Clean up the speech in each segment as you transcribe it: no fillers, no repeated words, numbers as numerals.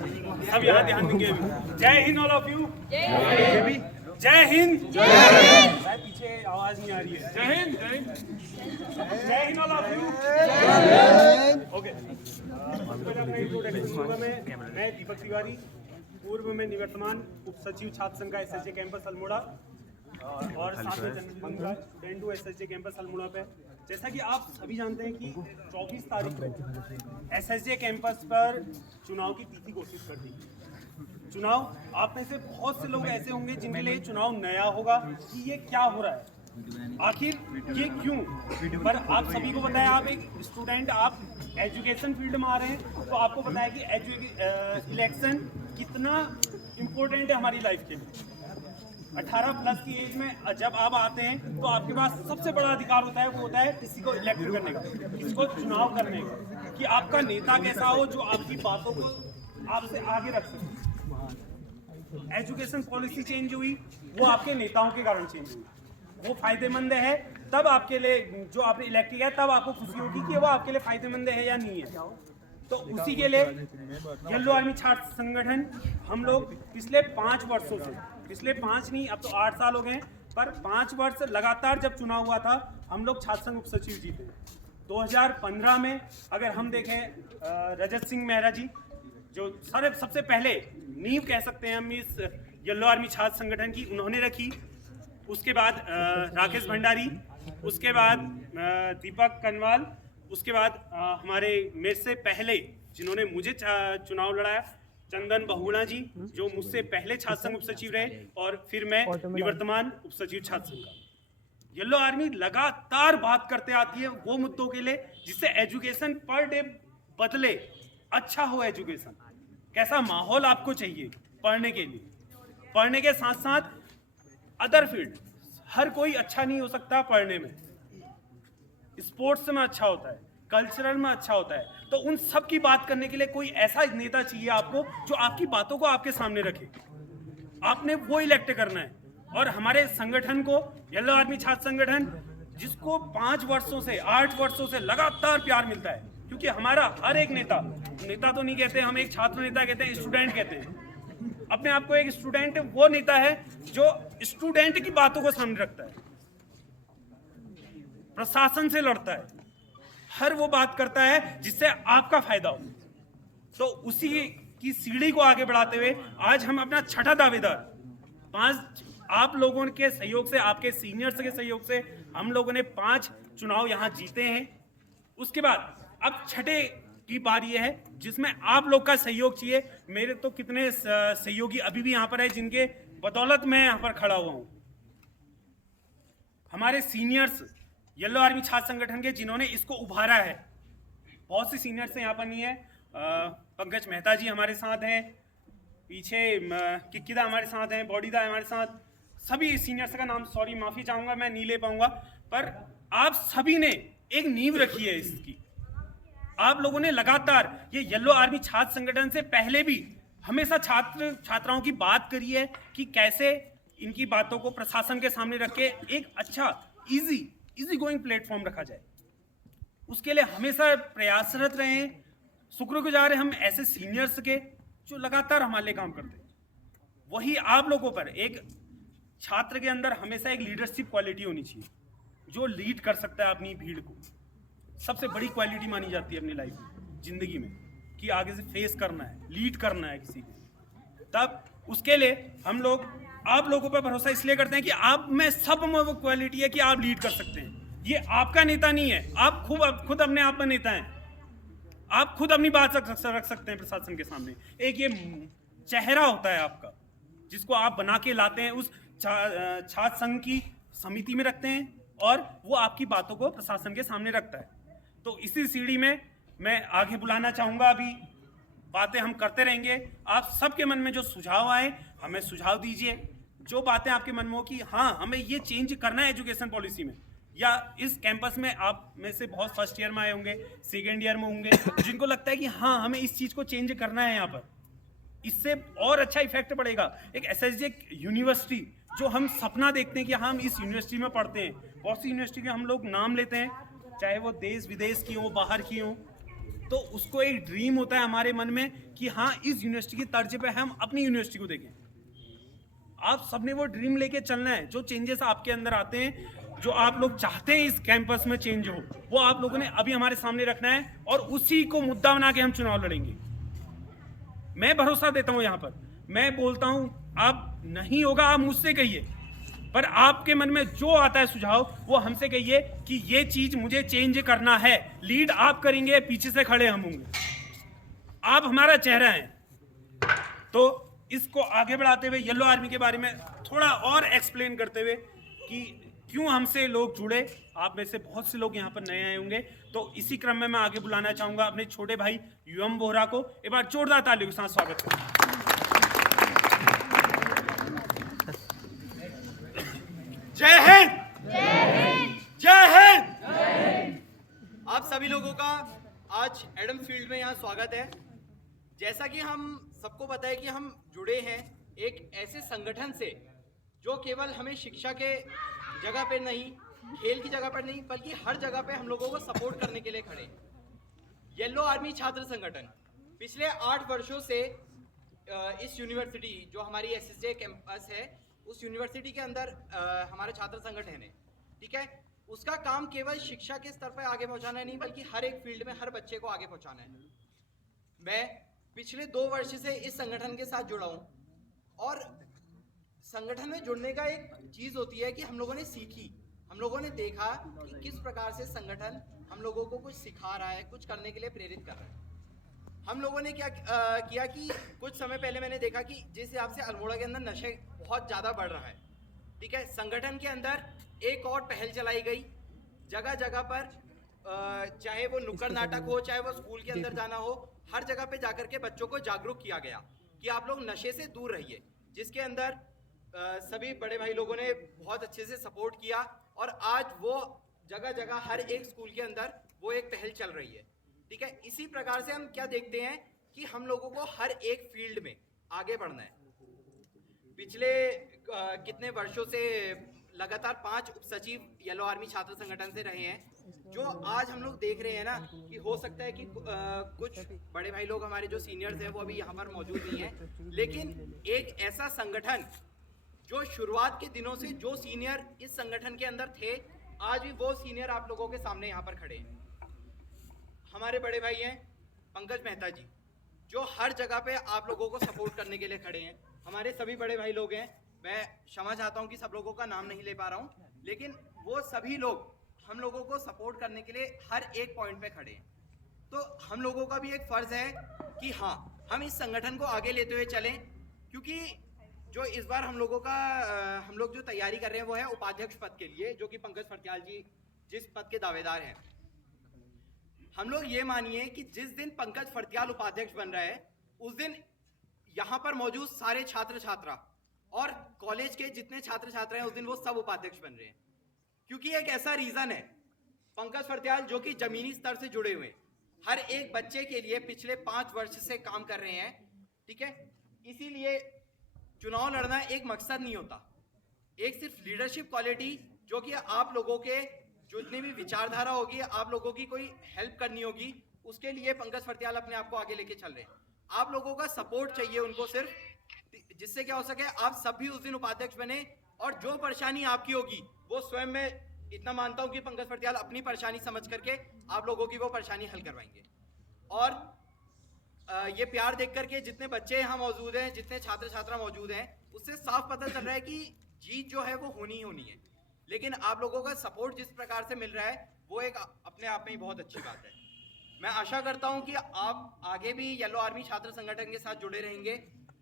सब यहाँ ध्यान देंगे। जय हिंद ऑल ऑफ यू। जय हिंद। पीछे आवाज नहीं आ रही है। जय हिंद। जय Hind all of you. Okay, मैं दीपक तिवारी, पूर्व में निवर्तमान उप सचिव छात्र संघ का एसएचजे कैंपस अल्मोड़ा और साथ में स्टूडेंट हूँ एसएचजे कैंपस अल्मोड़ा पे। जैसा कि आप सभी जानते हैं कि 24 तारीख को एसएचजे कैंपस पर चुनाव की तिथि घोषित कर दी। चुनाव, आप में से बहुत से लोग ऐसे होंगे जिनके लिए चुनाव नया होगा कि ये क्या हो रहा है, आखिर ये क्यों। पर आप सभी को पता है, आप एक स्टूडेंट, आप एजुकेशन फील्ड में आ रहे हैं, तो आपको पता है कि इलेक्शन कितना इम्पोर्टेंट है हमारी लाइफ के लिए। 18 प्लस की एज में जब आप आते हैं तो आपके पास सबसे बड़ा अधिकार होता है, वो होता है किसी को इलेक्ट करने का, किसी को चुनाव करने का, कि आपका नेता कैसा हो जो आपकी बातों को आपसे आगे रख सके। एजुकेशन पॉलिसी चेंज हुई, वो आपके नेताओं के कारण चेंज हुई। वो फायदेमंद है तब आपके लिए, जो आपने इलेक्ट किया है तब आपको खुशी होगी कि वो आपके लिए फायदेमंद है या नहीं है। तो उसी के लिए येलो आर्मी छात्र संगठन, हम लोग पिछले 5 वर्षों से, पिछले 5 नहीं अब तो 8 साल हो गए, पर 5 वर्ष लगातार जब चुनाव हुआ था हम लोग छात्र संघ उप सचिव जीते। 2015 में अगर हम देखें, रजत सिंह मेहरा जी जो सबसे पहले नींव कह सकते हैं हम इस येलो आर्मी छात्र संगठन की, उन्होंने रखी। उसके बाद राकेश भंडारी, उसके बाद दीपक कनवाल, उसके बाद हमारे मेरे से पहले जिन्होंने मुझे चुनाव लड़ाया, चंदन बहुगुणा जी जो मुझसे पहले छात्र संघ उप सचिव रहे, और फिर मैं निवर्तमान उप सचिव छात्र संघ का। येलो आर्मी लगातार बात करते आती है वो मुद्दों के लिए जिससे एजुकेशन पर डे बदले, अच्छा हो एजुकेशन। कैसा माहौल आपको चाहिए पढ़ने के लिए, पढ़ने के साथ साथ अदर फील्ड, हर कोई अच्छा नहीं हो सकता पढ़ने में, स्पोर्ट्स में अच्छा होता है, कल्चरल में अच्छा होता है, तो उन सब की बात करने के लिए कोई ऐसा नेता चाहिए आपको जो आपकी बातों को आपके सामने रखे। आपने वो इलेक्ट करना है। और हमारे संगठन को, येलो आर्मी छात्र संगठन, जिसको 5 वर्षों से 8 वर्षों से लगातार प्यार मिलता है, क्योंकि हमारा हर एक नेता तो नहीं कहते हम, एक छात्र नेता कहते हैं, स्टूडेंट कहते हैं अपने आप को। एक स्टूडेंट वो नेता है जो स्टूडेंट की बातों को सामने रखता है, प्रशासन से लड़ता है, हर वो बात करता है जिससे आपका फायदा हो। तो उसी की सीढ़ी को आगे बढ़ाते हुए आज हम अपना छठा दावेदार 5 आप लोगों के सहयोग से, आपके सीनियर्स के सहयोग से हम लोगों ने 5 चुनाव यहां जीते हैं। उसके बाद अब छठे की बारी है जिसमें आप लोग का सहयोग चाहिए। मेरे तो कितने सहयोगी अभी भी यहां पर है जिनके बदौलत मैं यहां पर खड़ा हुआ हूं। हमारे सीनियर्स येलो आर्मी छात्र संगठन के जिन्होंने इसको उभारा है, बहुत से सीनियर्स यहाँ पर नहीं है। पंकज मेहता जी हमारे साथ हैं, पीछे किक्कीदा हमारे साथ हैं, बॉडीदा हमारे साथ, सभी सीनियर्स का नाम सॉरी माफी चाहूंगा मैं नहीं ले पाऊंगा, पर आप सभी ने एक नींव रखी है इसकी। आप लोगों ने लगातार ये येलो आर्मी छात्र संगठन से पहले भी हमेशा छात्राओं की बात करी है कि कैसे इनकी बातों को प्रशासन के सामने रख के एक अच्छा इजी गोइंग प्लेटफॉर्म रखा जाए। उसके लिए हमेशा प्रयासरत रहे हैं, शुक्रगुजार हैं हम ऐसे सीनियर्स के जो लगातार हमारे लिए काम करते हैं। वही आप लोगों पर, एक छात्र के अंदर हमेशा एक लीडरशिप क्वालिटी होनी चाहिए, जो लीड कर सकता है अपनी भीड़ को। सबसे बड़ी क्वालिटी मानी जाती है अपनी लाइफ में, जिंदगी में, कि आगे से फेस करना है, लीड करना है किसी को। तब उसके लिए हम लोग आप लोगों पर भरोसा इसलिए करते हैं कि आप में सब में वो क्वालिटी है कि आप लीड कर सकते हैं। ये आपका नेता नहीं है, आप खुद अपने आप में नेता हैं। आप खुद अपनी बात रख सकते हैं प्रशासन के सामने। एक ये चेहरा होता है आपका जिसको आप बना के लाते हैं, उस छात्र संघ की समिति में रखते हैं और वो आपकी बातों को प्रशासन के सामने रखता है। तो इसी सीढ़ी में मैं आगे बुलाना चाहूँगा। अभी बातें हम करते रहेंगे, आप सबके मन में जो सुझाव आए हमें सुझाव दीजिए। जो बातें आपके मन में हो कि हाँ हमें ये चेंज करना है एजुकेशन पॉलिसी में, या इस कैंपस में आप में से बहुत फर्स्ट ईयर में आए होंगे, सेकेंड ईयर में होंगे, जिनको लगता है कि हाँ हमें इस चीज़ को चेंज करना है यहाँ पर, इससे और अच्छा इफेक्ट पड़ेगा। एक एसएचजे यूनिवर्सिटी जो हम सपना देखते हैं कि हम इस यूनिवर्सिटी में पढ़ते हैं, बहुत सी यूनिवर्सिटी के हम लोग नाम लेते हैं, चाहे वो देश विदेश की हो, बाहर की हो, तो उसको एक ड्रीम होता है हमारे मन में कि हाँ, इस यूनिवर्सिटी की तर्ज पे हम अपनी यूनिवर्सिटी को देखें। आप सबने वो ड्रीम लेके चलना है। जो चेंजेस आपके अंदर आते हैं, जो आप लोग चाहते हैं इस कैंपस में चेंज हो, वो आप लोगों ने अभी हमारे सामने रखना है और उसी को मुद्दा बना के हम चुनाव लड़ेंगे। मैं भरोसा देता हूं, यहां पर मैं बोलता हूं, आप नहीं होगा आप मुझसे कहिए, पर आपके मन में जो आता है सुझाव वो हमसे कहिए कि ये चीज मुझे चेंज करना है। लीड आप करेंगे, पीछे से खड़े हम होंगे, आप हमारा चेहरा हैं। तो इसको आगे बढ़ाते हुए येलो आर्मी के बारे में थोड़ा और एक्सप्लेन करते हुए कि क्यों हमसे लोग जुड़े, आप में से बहुत से लोग यहाँ पर नए आए होंगे, तो इसी क्रम में मैं आगे बुलाना चाहूंगा अपने छोटे भाई यूएम बोहरा को। एक बार जोरदार तालियों के साथ स्वागत करें। जय हिंद, जय हिंद। आप सभी लोगों का आज एडम फील्ड में यहाँ स्वागत है। जैसा कि हम सबको पता है कि हम जुड़े हैं एक ऐसे संगठन से जो केवल हमें शिक्षा के जगह पे नहीं, खेल की जगह पर नहीं, बल्कि हर जगह पे हम लोगों को सपोर्ट करने के लिए खड़े हैं। येलो आर्मी छात्र संगठन पिछले 8 वर्षों से इस यूनिवर्सिटी जो हमारी एसएसजे कैंपस है, उस यूनिवर्सिटी के अंदर हमारा छात्र संगठन है, ठीक है। उसका काम केवल शिक्षा के स्तर पर आगे पहुंचाना नहीं, बल्कि हर एक फील्ड में हर बच्चे को आगे पहुंचाना है। मैं पिछले 2 वर्ष से इस संगठन के साथ जुड़ा हूं और संगठन में जुड़ने का एक चीज होती है कि हम लोगों ने सीखी, हम लोगों ने देखा कि किस प्रकार से संगठन हम लोगों को कुछ सिखा रहा है, कुछ करने के लिए प्रेरित कर रहा है। हम लोगों ने क्या किया कि कुछ समय पहले मैंने देखा कि जिस हिसाब से अल्मोड़ा के अंदर नशे बहुत ज़्यादा बढ़ रहा है, ठीक है, संगठन के अंदर एक और पहल चलाई गई। जगह जगह पर चाहे वो नुक्कड़ नाटक हो, चाहे वो स्कूल के अंदर जाना हो, हर जगह पे जाकर के बच्चों को जागरूक किया गया कि आप लोग नशे से दूर रहिए, जिसके अंदर सभी बड़े भाई लोगों ने बहुत अच्छे से सपोर्ट किया और आज वो जगह जगह हर एक स्कूल के अंदर वो एक पहल चल रही है, ठीक है। इसी प्रकार से हम क्या देखते हैं कि हम लोगों को हर एक फील्ड में आगे बढ़ना है। पिछले कितने वर्षों से लगातार 5 उप सचिव येलो आर्मी छात्र संगठन से रहे हैं, जो आज हम लोग देख रहे हैं ना कि हो सकता है कि कुछ बड़े भाई लोग हमारे जो सीनियर्स हैं वो अभी यहाँ पर मौजूद नहीं है, लेकिन एक ऐसा संगठन जो शुरुआत के दिनों से जो सीनियर इस संगठन के अंदर थे, आज भी वो सीनियर आप लोगों के सामने यहाँ पर खड़े हैं। हमारे बड़े भाई हैं पंकज मेहता जी, जो हर जगह पे आप लोगों को सपोर्ट करने के लिए खड़े हैं। हमारे सभी बड़े भाई लोग हैं, मैं क्षमा चाहता हूं कि सब लोगों का नाम नहीं ले पा रहा हूं, लेकिन वो सभी लोग हम लोगों को सपोर्ट करने के लिए हर एक पॉइंट पे खड़े हैं। तो हम लोगों का भी एक फर्ज है कि हाँ, हम इस संगठन को आगे लेते हुए चलें, क्योंकि जो इस बार हम लोगों का हम लोग जो तैयारी कर रहे हैं वो है उपाध्यक्ष पद के लिए, जो कि पंकज फर्त्याल जी जिस पद के दावेदार हैं। हम लोग ये मानिए कि जिस दिन पंकज फर्त्याल उपाध्यक्ष बन रहा है, उस दिन यहाँ पर मौजूद सारे छात्र छात्रा और कॉलेज के जितने छात्र छात्रा हैं, उस दिन वो सब उपाध्यक्ष बन रहे हैं। क्योंकि एक ऐसा रीजन है, पंकज फर्त्याल जो कि जमीनी स्तर से जुड़े हुए हर एक बच्चे के लिए पिछले 5 वर्ष से काम कर रहे हैं, ठीक है। इसीलिए चुनाव लड़ना एक मकसद नहीं होता, एक सिर्फ लीडरशिप क्वालिटी, जो कि आप लोगों के जितनी भी विचारधारा होगी, आप लोगों की कोई हेल्प करनी होगी, उसके लिए पंकज फर्त्याल अपने आप को आगे लेके चल रहे हैं। आप लोगों का सपोर्ट चाहिए उनको सिर्फ, जिससे क्या हो सके आप सब भी उस दिन उपाध्यक्ष बने और जो परेशानी आपकी होगी वो स्वयं में इतना मानता हूं कि पंकज फर्त्याल अपनी परेशानी समझ करके आप लोगों की वो परेशानी हल करवाएंगे। और ये प्यार देख करके जितने बच्चे यहाँ मौजूद हैं, जितने छात्र छात्रा मौजूद हैं, उससे साफ पता चल रहा है कि जीत जो है वो होनी ही होनी है। लेकिन आप लोगों का सपोर्ट जिस प्रकार से मिल रहा है वो एक अपने आप में ही बहुत अच्छी बात है। मैं आशा करता हूं कि आप आगे भी येलो आर्मी छात्र संगठन के साथ जुड़े रहेंगे।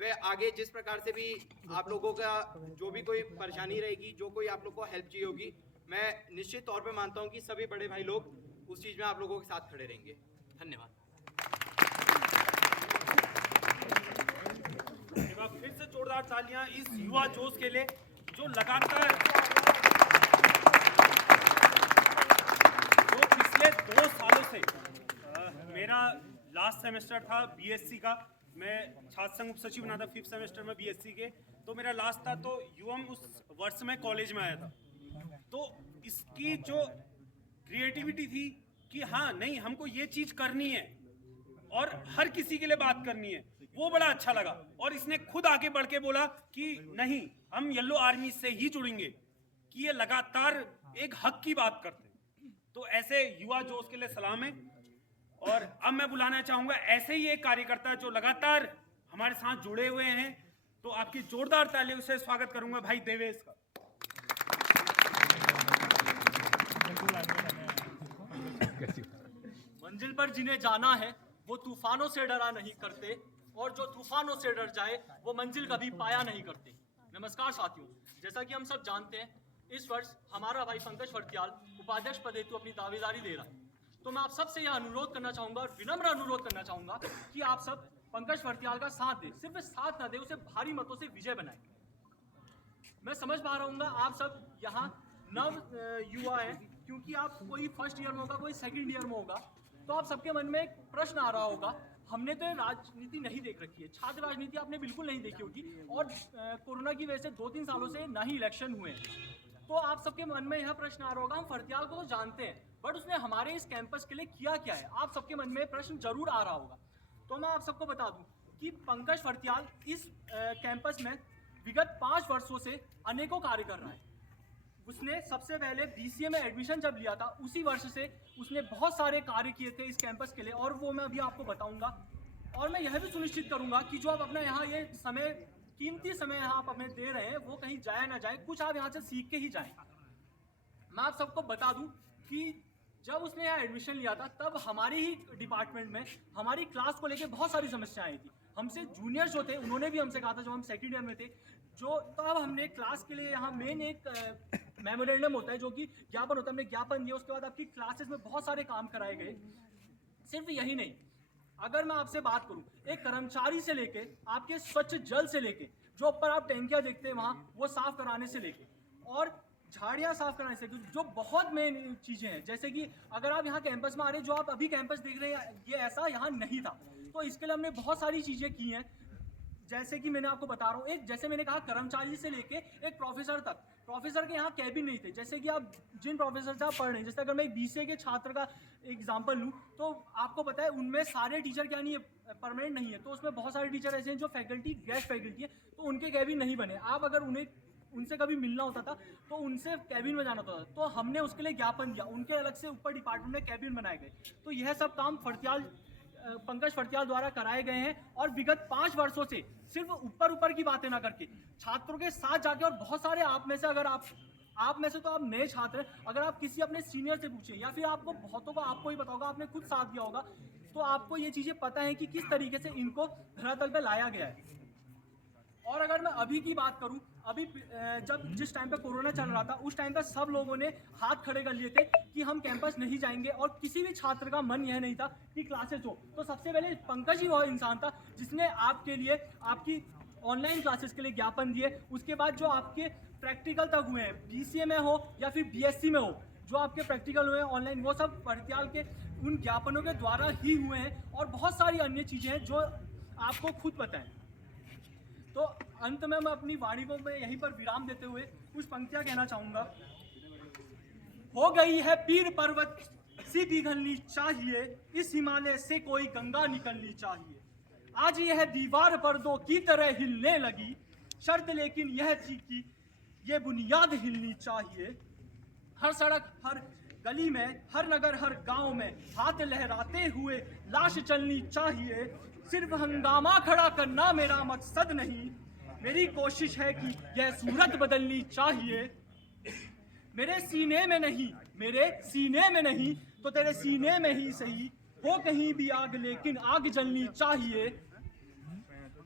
वे आगे जिस प्रकार से भी आप लोगों का जो भी कोई परेशानी रहेगी, जो कोई आप लोग को हेल्प चाहिए होगी, मैं निश्चित तौर पे मानता हूं कि सभी बड़े भाई लोग उस चीज में आप लोगों के साथ खड़े रहेंगे। धन्यवाद। फिर से जोरदार तालियां इस युवा जोश के लिए जो लगातार जो पिछले 2 सालों से मेरा लास्ट सेमेस्टर था बीएससी का, मैं छात्र संघ उप सचिव बना था 5th सेमेस्टर में बीएससी के, तो मेरा लास्ट था, तो यूएम उस वर्ष में कॉलेज में आया था। तो इसकी जो क्रिएटिविटी थी कि हाँ नहीं हमको ये चीज करनी है, और हर किसी के लिए बात करनी है, वो बड़ा अच्छा लगा। और इसने खुद आके बढ़ के बोला कि नहीं, हम येलो आर्मी से ही जुड़ेंगे, कि ये लगातार एक हक की बात करते हैं। तो ऐसे युवा जोश के लिए सलाम है। और अब मैं बुलाना चाहूंगा ऐसे ही एक कार्यकर्ता जो लगातार हमारे साथ जुड़े हुए हैं, तो आपकी जोरदार तालियों से स्वागत करूंगा भाई देवेश का। मंजिल पर जिन्हें जाना है वो तूफानों से डरा नहीं करते, और जो तूफानों से डर जाए वो मंजिल कभी पाया नहीं करते। नमस्कार साथियों, जैसा कि हम सब जानते हैं, इस वर्ष हमारा भाई पंकज फर्त्याल उपाध्यक्ष पद हेतु अपनी दावेदारी दे रहा है। तो मैं आप सबसे यह अनुरोध करना चाहूंगा और विनम्र अनुरोध करना चाहूंगा कि आप सब पंकज फर्त्याल का साथ दें, सिर्फ साथ ना दें, उसे भारी मतों से विजय बनाएं। मैं समझ पा रहा हूँ आप सब यहाँ नव युवा हैं, क्योंकि आप कोई फर्स्ट ईयर में होगा, कोई सेकंड ईयर में होगा, तो आप सबके मन में एक प्रश्न आ रहा होगा, हमने तो ये राजनीति नहीं देख रखी है, छात्र राजनीति आपने बिल्कुल नहीं देखी होगी, और कोरोना की वजह से 2-3 सालों से ना ही इलेक्शन हुए हैं। तो आप सबके मन में यह प्रश्न आ रहा होगा, हम फर्त्याल को तो जानते हैं, बट उसने हमारे इस कैंपस के लिए किया क्या है। आप सबके मन में प्रश्न जरूर आ रहा होगा। तो मैं आप सबको बता दूं कि पंकज फर्त्याल इस कैंपस में विगत 5 वर्षों से अनेकों कार्य कर रहा है। उसने सबसे पहले BCA में एडमिशन जब लिया था, उसी वर्ष से उसने बहुत सारे कार्य किए थे इस कैंपस के लिए, और वो मैं अभी आपको बताऊंगा। और मैं यह भी सुनिश्चित करूंगा कि जो आप अपना यहाँ ये समय, कीमती समय यहाँ आप अपने दे रहे हैं, वो कहीं जाए ना जाए, कुछ आप यहाँ से सीख के ही जाएं। मैं आप सबको बता दूं कि जब उसने यहाँ एडमिशन लिया था, तब हमारी ही डिपार्टमेंट में हमारी क्लास को लेकर बहुत सारी समस्याएं आई थी। हमसे जूनियर्स जो थे, उन्होंने भी हमसे कहा था, जब हम सेकेंड ईयर में थे, जो तब हमने क्लास के लिए यहाँ मेन एक मेमोरेंडम होता है, जो कि ज्ञापन होता है, हमने ज्ञापन दिया। उसके बाद आपकी क्लासेस में बहुत सारे काम कराए गए। सिर्फ यही नहीं, अगर मैं आपसे बात करूं, एक कर्मचारी से लेके आपके स्वच्छ जल से लेके, जो ऊपर आप टैंकियां देखते हैं वहां, वो साफ कराने से लेके, और झाड़ियां साफ कराने से, जो बहुत मेन चीजें हैं। जैसे कि अगर आप यहाँ कैंपस में आ रहे हैं, जो आप अभी कैंपस देख रहे हैं, ये ऐसा यहाँ नहीं था। तो इसके लिए हमने बहुत सारी चीजें की हैं। जैसे कि मैंने आपको बता रहा हूँ, एक जैसे मैंने कहा, कर्मचारी से लेके एक प्रोफेसर तक, प्रोफेसर के यहाँ कैबिन नहीं थे। जैसे कि आप जिन प्रोफेसर से आप पढ़ रहे हैं, जैसे अगर मैं एक BCA के छात्र का एग्जांपल लूँ, तो आपको पता है उनमें सारे टीचर क्या नहीं है, परमानेंट नहीं है। तो उसमें बहुत सारे टीचर ऐसे हैं जो फैकल्टी, गेस्ट फैकल्टी है, तो उनके कैबिन नहीं बने। आप अगर उनसे कभी मिलना होता था, तो उनसे कैबिन में जाना होता था। तो हमने उसके लिए ज्ञापन दिया, उनके अलग से ऊपर डिपार्टमेंट में कैबिन बनाए गए। तो यह सब काम पंकज फर्त्याल द्वारा कराए गए हैं। और विगत 5 वर्षों से सिर्फ ऊपर की बातें ना करके, छात्रों के साथ जाके, और बहुत सारे आप में से, अगर आप में से तो आप नए छात्र हैं, अगर आप किसी अपने सीनियर से पूछें, या फिर आपको बहुतों को आपको ही पता होगा, आपने खुद साथ दिया होगा, तो आपको ये चीज़ें पता है कि किस तरीके से इनको धरातल पे लाया गया है। और अगर मैं अभी की बात करूं, अभी जिस टाइम पे कोरोना चल रहा था, उस टाइम पे सब लोगों ने हाथ खड़े कर लिए थे कि हम कैंपस नहीं जाएंगे, और किसी भी छात्र का मन यह नहीं था कि क्लासेस हो। तो सबसे पहले पंकज ही वो इंसान था जिसने आपके लिए, आपकी ऑनलाइन क्लासेस के लिए ज्ञापन दिए। उसके बाद जो आपके प्रैक्टिकल तक हुए हैं, BCA में हो या फिर BSc में हो, जो आपके प्रैक्टिकल हुए हैं ऑनलाइन, वो सब फर्त्याल के उन ज्ञापनों के द्वारा ही हुए हैं। और बहुत सारी अन्य चीज़ें हैं जो आपको खुद पता है। तो अंत में मैं अपनी वाणी को मैं यहीं पर विराम देते हुए कुछ पंक्तियां कहना चाहूंगा। हो गई है पीर पर्वत सी पिघलनी चाहिए, इस हिमालय से कोई गंगा निकलनी चाहिए। आज यह दीवार पर्दों की तरह हिलने लगी, शर्त लेकिन यह थी कि ये बुनियाद हिलनी चाहिए। हर सड़क, हर गली में, हर नगर, हर गांव में हाथ लहराते हुए लाश चलनी चाहिए। सिर्फ हंगामा खड़ा करना मेरा मकसद नहीं, मेरी कोशिश है कि यह सूरत बदलनी चाहिए। मेरे सीने में नहीं, मेरे सीने में नहीं, तो तेरे सीने में ही सही, हो कहीं भी आग लेकिन आग जलनी चाहिए।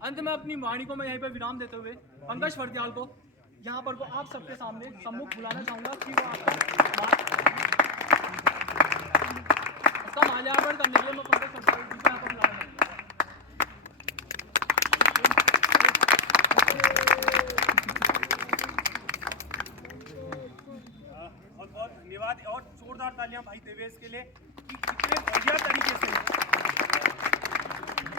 अंत में अपनी वाणी को मैं यहीं पर विराम देते हुए पंकज फर्त्याल को यहाँ पर आप सबके सामने सम्मुख बुलाना चाहूंगा कि वो आपका माल्यार्पण करने के लिए मैं पंकज फर्त्याल जी को यहाँ पर बुलाना चाहूंगा। बहुत बहुत धन्यवाद, और जोरदार तालियां भाई देवेश के लिए कि कितने बढ़िया तरीके से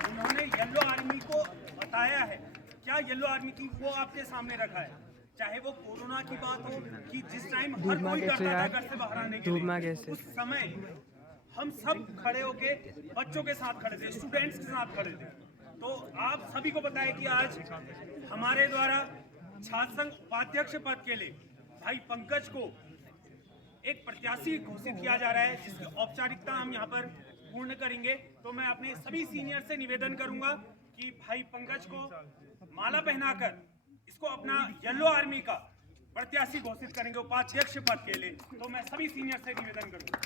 उन्होंने येलो आर्मी को बताया है। क्या येलो आर्मी की वो आपके सामने रखा है, चाहे वो कोरोना की बात हो कि जिस टाइम हर कोई डरता था घर से बाहर आने के लिए, उस समय हम सब खड़े होके बच्चों के साथ खड़े थे, स्टूडेंट्स के साथ खड़े थे। तो आप सभी को पता है कि आज हमारे द्वारा छात्र संघ उपाध्यक्ष पद के लिए भाई पंकज को एक प्रत्याशी घोषित किया जा रहा है, जिसकी औपचारिकता हम यहाँ पर पूर्ण करेंगे। तो मैं अपने सभी सीनियर से निवेदन करूंगा कि भाई पंकज को माला पहनाकर इसको अपना येलो आर्मी का प्रत्याशी घोषित करेंगे उपाध्यक्ष पद के लिए। तो मैं सभी सीनियर से निवेदन करूंगा।